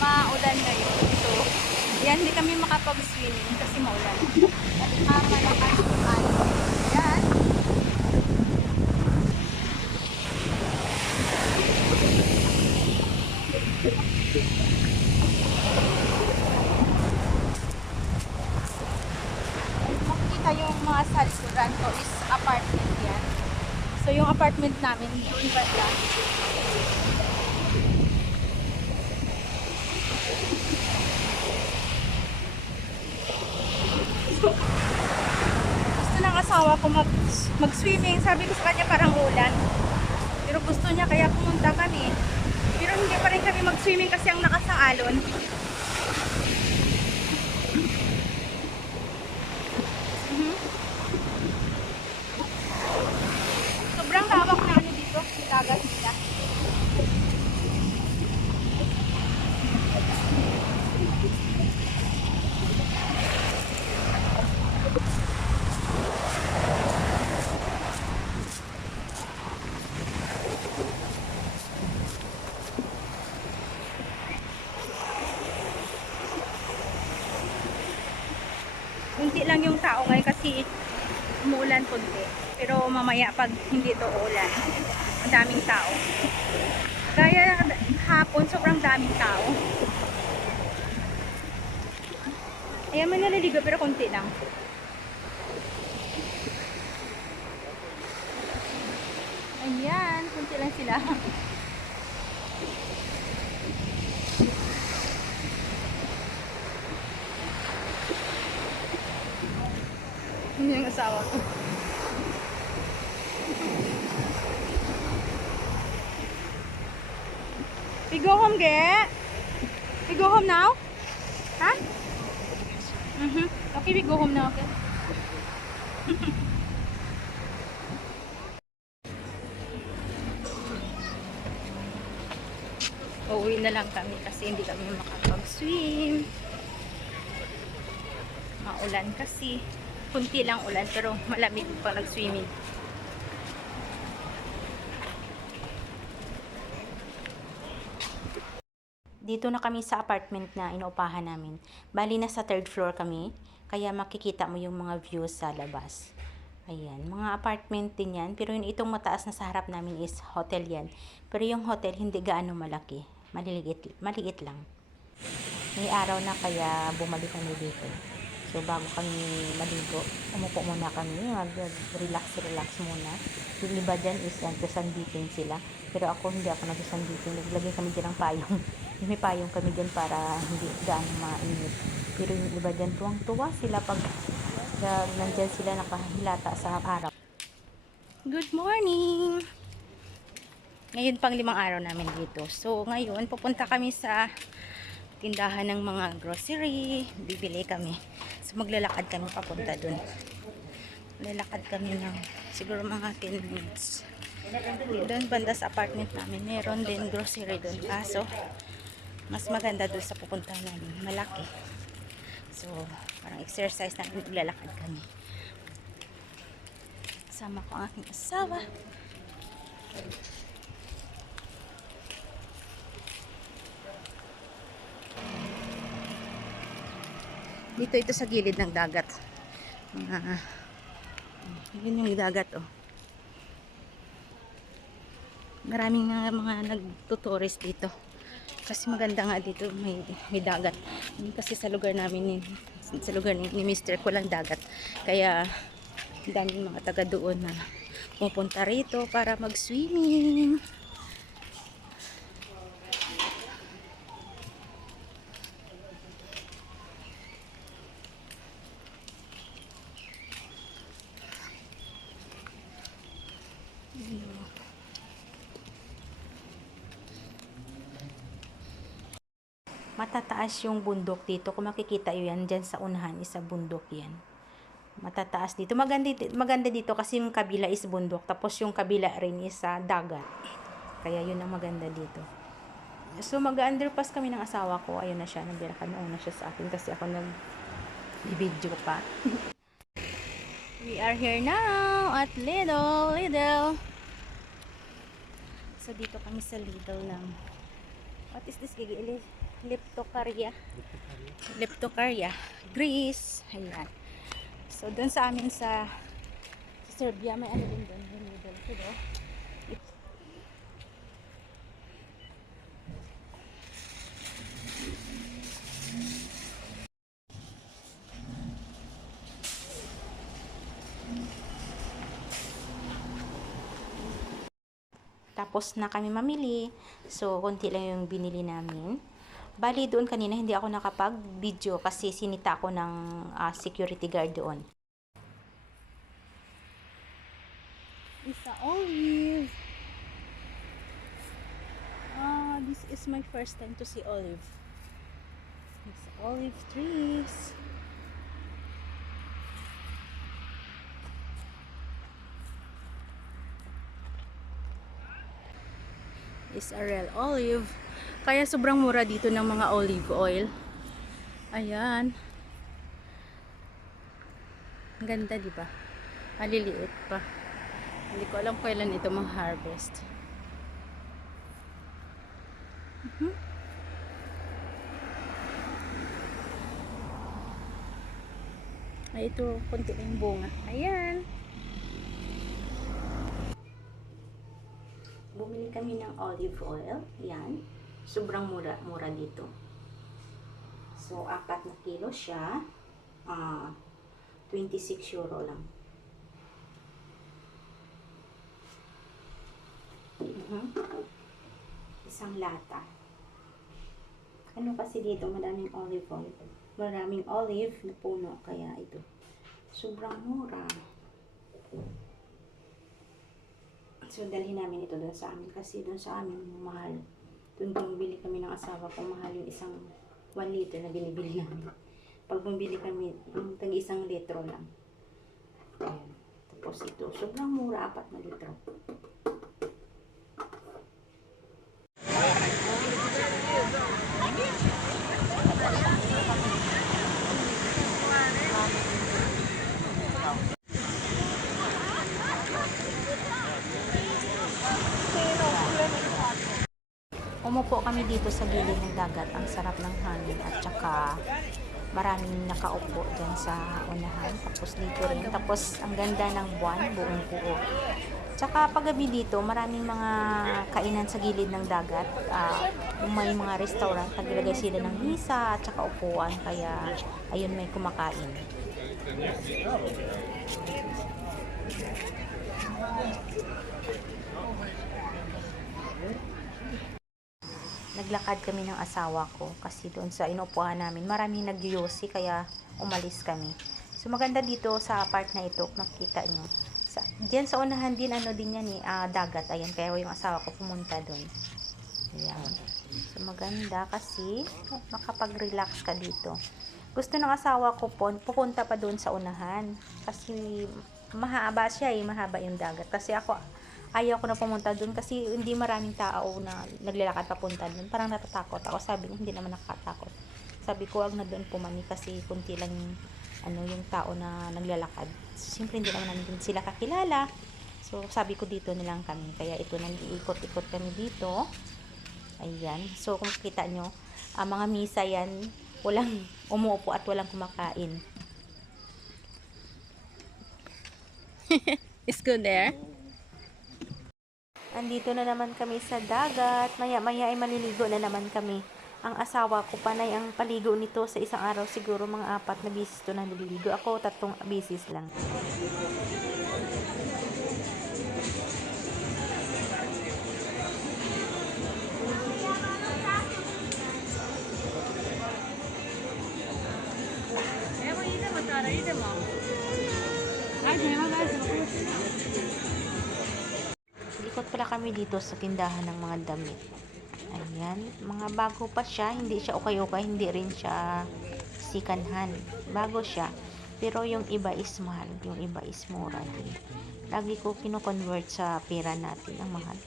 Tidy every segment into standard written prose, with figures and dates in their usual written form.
maulan ngayon. So, yan, hindi kami makapag-swimming kasi maulan. At malakas yung alon. Yan. Makikita yung mga sa likuran ko is apartment yan. So, yung apartment namin, doon banda. Gusto ng asawa ko mag-swimming. Sabi ko sa kanya parang ulan. Pero gusto niya kaya pumunta kami. Pero hindi pa rin kami mag-swimming kasi ang lakas ng alon. Sobrang lawak na ano dito, yung dagat nila. Kunti lang yung tao ngayon kasi umuulan kunti. Pero mamaya pag hindi to ulan, ang daming tao. Kaya hapon sobrang daming tao. Ayan, may naliligo pero kunti lang. Ayan, kunti lang sila. Hindi yung asawa ko. We go home, Ge? We go home now? Huh? Okay, we go home now, okay? Uuwi na lang kami kasi hindi kami makapag-swim. Maulan kasi. Kunti lang ulan pero malamig pa nag-swimming. Dito na kami sa apartment na inuupahan namin. Bali na sa third floor kami, kaya makikita mo yung mga views sa labas. Ayan, mga apartment din yan, pero yung itong mataas na sa harap namin is hotel yan. Pero yung hotel hindi gaano malaki, maliit lang. May araw na kaya bumalik kami dito. So bago kami maligo, umupo muna kami, mag-relax muna. Yung iba dyan is nagsasanditin sila. Pero ako hindi ako nagsasanditin, naglagay kami dyan ng payong. May payong kami dyan para hindi gaano mainit. Pero yung iba dyan tuwang-tuwa sila pag nandyan sila nakahilata sa araw. Good morning! Ngayon pang 5 araw namin dito. So ngayon pupunta kami sa tindahan ng mga grocery, bibili kami. So maglalakad kami papunta dun. Lalakad kami ng siguro mga 10 minutes. Doon banda sa apartment namin, meron din grocery doon. Kaso mas maganda doon sa pupuntahan namin, malaki. So parang exercise namin, maglalakad kami. Kasama ko ang aking asawa. Dito ito sa gilid ng dagat. Yun yung dagat, oh. Maraming mga nagtutourist dito. Kasi maganda nga dito, may dagat. Kasi sa lugar namin, sa lugar ni Mr. ko lang dagat. Kaya daming mga taga doon na pupunta rito para mag-swimming. Matataas yung bundok dito. Kung makikita yun, dyan sa unahan, isa bundok yan. Matataas dito. Maganda dito kasi yung kabila is bundok. Tapos yung kabila rin is dagat. Kaya yun ang maganda dito. So mag-underpass kami ng asawa ko. Ayun na siya. Nabirakan na siya sa akin kasi ako nag-video pa. We are here now at Lidl. So dito kami sa Lidl lang. What is this, Gigi? Leptocarya. Leptocarya. Greece. Ayan. So, doon sa amin sa Serbia, may ano din doon. May noodle. Pero, tapos na kami mamili. So, konti lang yung binili namin. Bali, doon kanina hindi ako nakapag-video kasi sinita ako ng security guard doon. Isa olive. This is my first time to see olive. It's olive trees. Is a real olive. Kaya sobrang mura dito ng mga olive oil. Ayan. Ang ganda, di ba? Maliliit pa. Hindi ko alam kailan ito mag-harvest. Ay, ito, konti lang yung bunga. Ayan. Bumili kami ng olive oil. Yan. Sobrang mura dito. So, 4 na kilo siya. 26 euro lang. Isang lata. Ano kasi dito, madaming olive oil. Maraming olive na puno. Kaya ito. Sobrang mura. So, dalhin namin ito doon sa amin. Kasi doon sa amin, mahal. Doon bumibili kami ng asawa ko, mahal yung isang 1 liter na binibili namin. Pag bumibili kami, yung tag-1 litro lang. Ayan. Tapos ito, sobrang mura, 4 na litro. Umupo kami dito sa gilid ng dagat. Ang sarap ng hangin at saka maraming nakaupo dyan sa unahan. Tapos dito rin. Tapos ang ganda ng buwan, buong buo. Tsaka paggabi dito, maraming mga kainan sa gilid ng dagat. May mga restaurant, naglagay sila ng misa at saka upuan. Kaya ayun, may kumakain. Naglakad kami ng asawa ko kasi doon sa inuupuan namin maraming nagyoyosi kaya umalis kami. So maganda dito sa part na ito, makita nyo. Diyan sa unahan din, ano din yan dagat. Ayan, kaya yung asawa ko pumunta doon. Ayan. So maganda kasi makapag-relax ka dito. Gusto ng asawa ko pupunta pa doon sa unahan kasi mahaba siya mahaba yung dagat. Kasi ako ayaw ko na pumunta doon kasi hindi maraming tao na naglalakad papunta doon. Parang natatakot ako. Sabi ko, hindi naman nakakatakot. Sabi ko, wag na doon pumani kasi kunti lang yung tao na naglalakad. Siyempre, hindi naman din sila kakilala. So, sabi ko, dito nilang kami. Kaya ito, nag-iikot-ikot kami dito. Ayan. So, kung kita nyo, mga misa yan, walang umuupo at walang kumakain. It's good there. Andito na naman kami sa dagat. Maya-maya ay maliligo na naman kami. Ang asawa ko, panay ang paligo nito sa isang araw. Siguro mga 4 na bisis to na naliligo. Ako, 3 bisis lang. Ikot pala kami dito sa tindahan ng mga damit. Ayan, mga bago pa siya, hindi siya ukay-ukay, hindi rin siya sikanhan. Bago siya, pero yung iba is mahal, yung iba is mura din. Lagi ko kino-convert sa pera natin, ang mahal.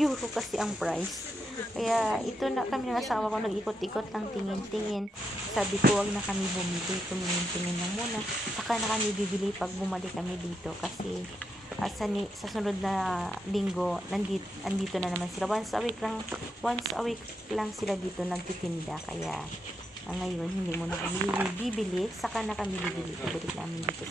Euro kasi ang price. Kaya ito na kami ng asawa ko, nag-ikot-ikot ng tingin-tingin. Sabi ko, wag na kami bumili, tumingin-tingin lang muna. Saka na kami bibili pag bumalik kami dito kasi At sa sunod na linggo, andito na naman sila. Once a week lang sila dito nagtitinda. Kaya ngayon, hindi mo na kami bibili. Saka na kami bibili. Bibili namin dito sa